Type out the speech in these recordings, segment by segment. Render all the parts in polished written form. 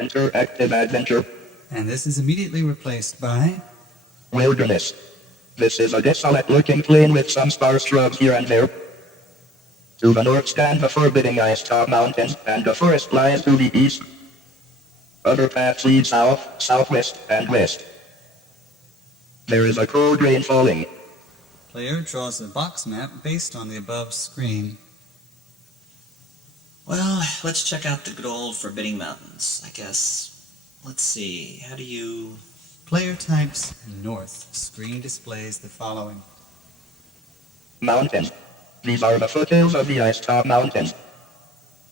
Interactive adventure. And this is immediately replaced by Wilderness. This is a desolate-looking plain with some sparse shrubs here and there. To the north stand the forbidding ice-top mountains, and the forest lies to the east. Other paths lead south, southwest, and west. There is a cold rain falling. Player draws a box map based on the above screen. Well, let's check out the good old forbidding mountains, I guess. Let's see, how do you... Player types north. Screen displays the following. Mountains. These are the foothills of the ice-top mountains.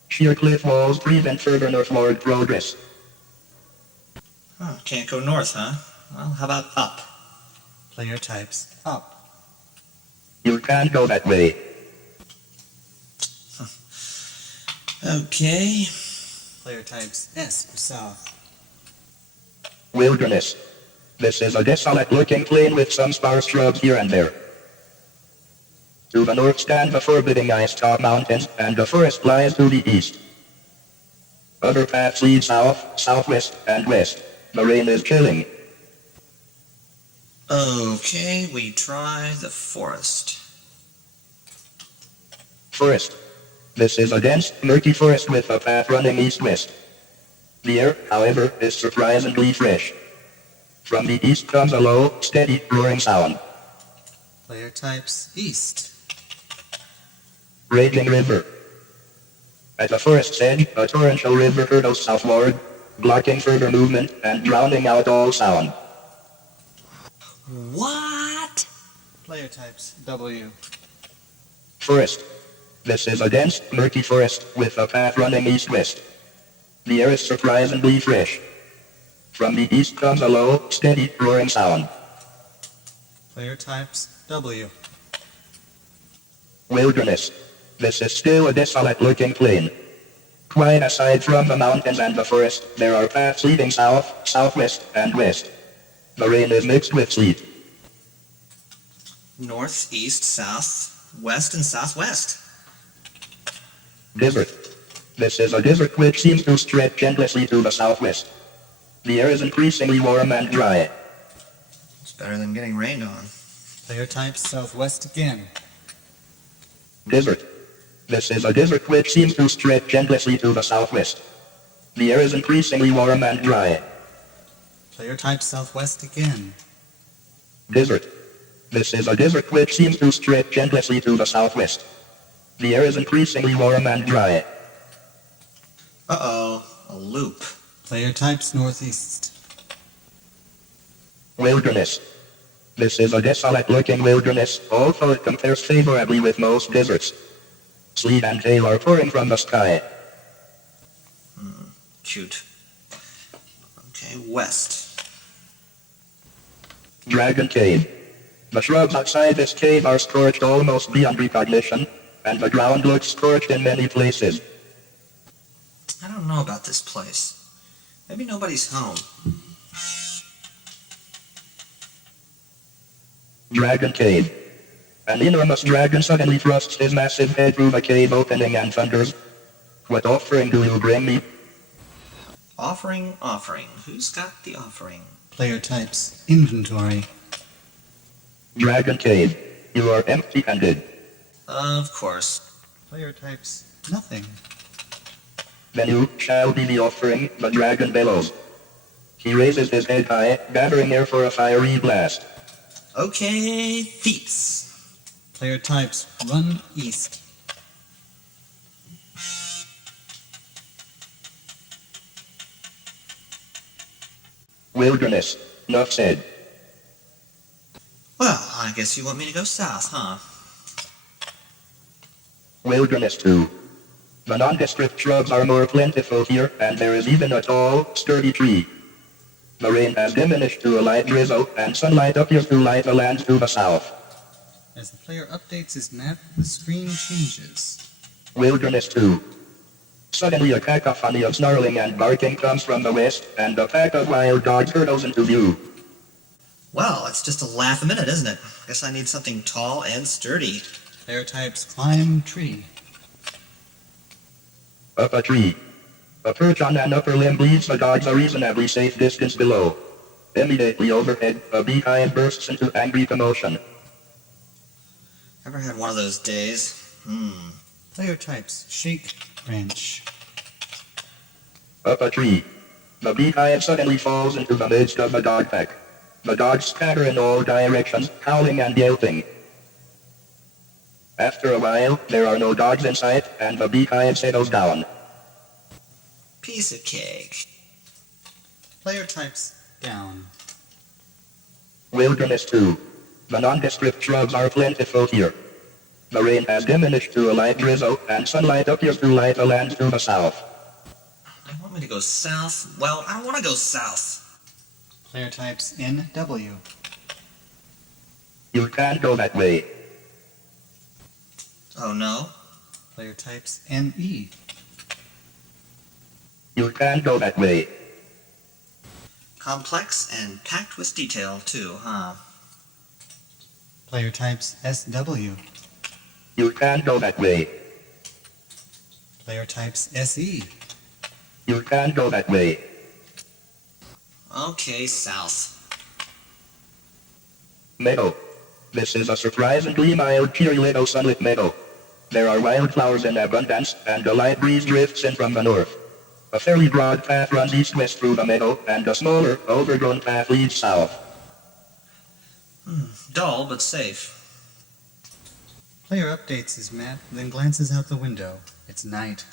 Sheer cliff walls prevent further northward progress. Can't go north, huh? Well, how about up? Player types up. You can't go that way. Okay. Player types S for south. Wilderness. This is a desolate-looking plain with some sparse shrubs here and there. To the north stand the forbidding ice-top mountains, and the forest lies to the east. Other paths lead south, southwest, and west. The rain is chilling. Okay, we try the forest. Forest. This is a dense, murky forest with a path running east-west. The air, however, is surprisingly fresh. From the east comes a low, steady, roaring sound. Player types east. Raging river. At the forest's edge, a torrential river hurtles southward, blocking further movement and drowning out all sound. What? Player types W. Forest. This is a dense, murky forest with a path running east-west. The air is surprisingly fresh. From the east comes a low, steady, roaring sound. Player types W. Wilderness. This is still a desolate-looking plain. Quite aside from the mountains and the forest, there are paths leading south, southwest, and west. The rain is mixed with sleet. North, east, south, west, and southwest. Desert. This is a desert which seems to stretch endlessly to the southwest. The air is increasingly warm and dry. It's better than getting rained on. Player types southwest again. Desert. This is a desert which seems to stretch endlessly to the southwest. The air is increasingly warm and dry. Player types southwest again. Desert. This is a desert which seems to stretch endlessly to the southwest. The air is increasingly warm and dry. Uh-oh, a loop. Player types northeast. Wilderness. This is a desolate-looking wilderness, although it compares favorably with most deserts. Sleet and hail are pouring from the sky. Cute. Okay, west. Dragon Cave. The shrubs outside this cave are scorched almost beyond recognition, and the ground looks scorched in many places. I don't know about this place. Maybe nobody's home. Dragon Cave. An enormous dragon suddenly thrusts his massive head through the cave opening and thunders. What offering do you bring me? Offering. Who's got the offering? Player types inventory. Dragon Cave. You are empty-handed. Of course. Player types nothing. Then you shall be the offering, the dragon bellows. He raises his head high, gathering air for a fiery blast. Okay, feats. Player types run east. Wilderness. Enough said. Well, I guess you want me to go south, huh? Wilderness too. The nondescript shrubs are more plentiful here, and there is even a tall, sturdy tree. The rain has diminished to a light drizzle, and sunlight appears to light the land to the south. As the player updates his map, the screen changes. Wilderness 2. Suddenly a cacophony of snarling and barking comes from the west, and a pack of wild dogs hurtles into view. Well, it's just a laugh a minute, isn't it? Guess I need something tall and sturdy. Player types climb tree. Up a tree. A perch on an upper limb leaves the dogs a reasonably safe distance below. Immediately overhead, a beehive bursts into angry commotion. Ever had one of those days? Player types shake, wrench. Up a tree. The beehive suddenly falls into the midst of the dog pack. The dogs scatter in all directions, howling and yelping. After a while, there are no dogs in sight, and the beehive settles down. Piece of cake. Player types down. Wilderness 2. The nondescript shrubs are plentiful here. The rain has diminished to a light drizzle, and sunlight appears to light the land to the south. You want me to go south? Well, I don't want to go south. Player types NW. You can't go that way. Oh no? Player types NE. You can't go that way. Complex and packed with detail, too, huh? Player types SW. You can't go that way. Player types SE. You can't go that way. Okay, south. Meadow. This is a surprisingly mild, cheery little sunlit meadow. There are wildflowers in abundance, and a light breeze drifts in from the north. A fairly broad path runs east-west through the meadow, and a smaller, overgrown path leads south. Dull, but safe. Player updates his map, then glances out the window. It's night.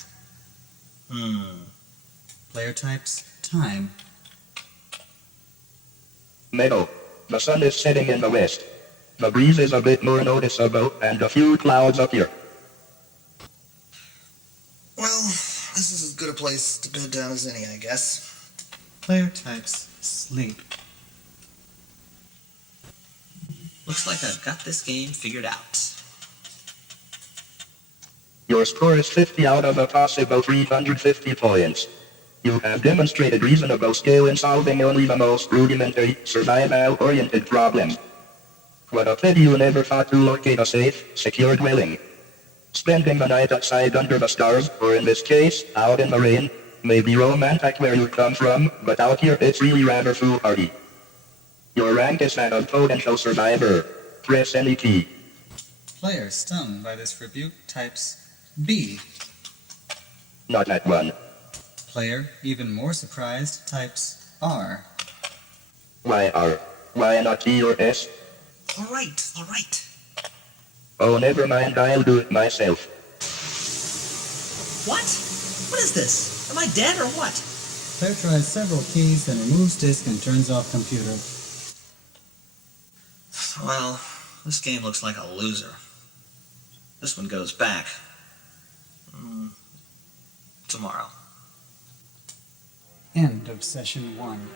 Player types time. Meadow. The sun is setting in the west. The breeze is a bit more noticeable, and a few clouds appear. Well, this is as good a place to bed down as any, I guess. Player types sleep. Looks like I've got this game figured out. Your score is 50 out of a possible 350 points. You have demonstrated reasonable skill in solving only the most rudimentary, survival-oriented problems. What a pity you never thought to locate a safe, secure dwelling. Spending the night outside under the stars, or in this case, out in the rain, may be romantic where you come from, but out here it's really rather foolhardy. Your rank is that of potential survivor. Press any key. Player stung by this rebuke types B. Not that one. Player, even more surprised, types R. Why R? Why not T or S? Alright. Oh, never mind, I'll do it myself. What? What is this? Am I dead or what? Player tries several keys, then removes disk and turns off computer. Well, this game looks like a loser. This one goes back. Tomorrow. End of session 1.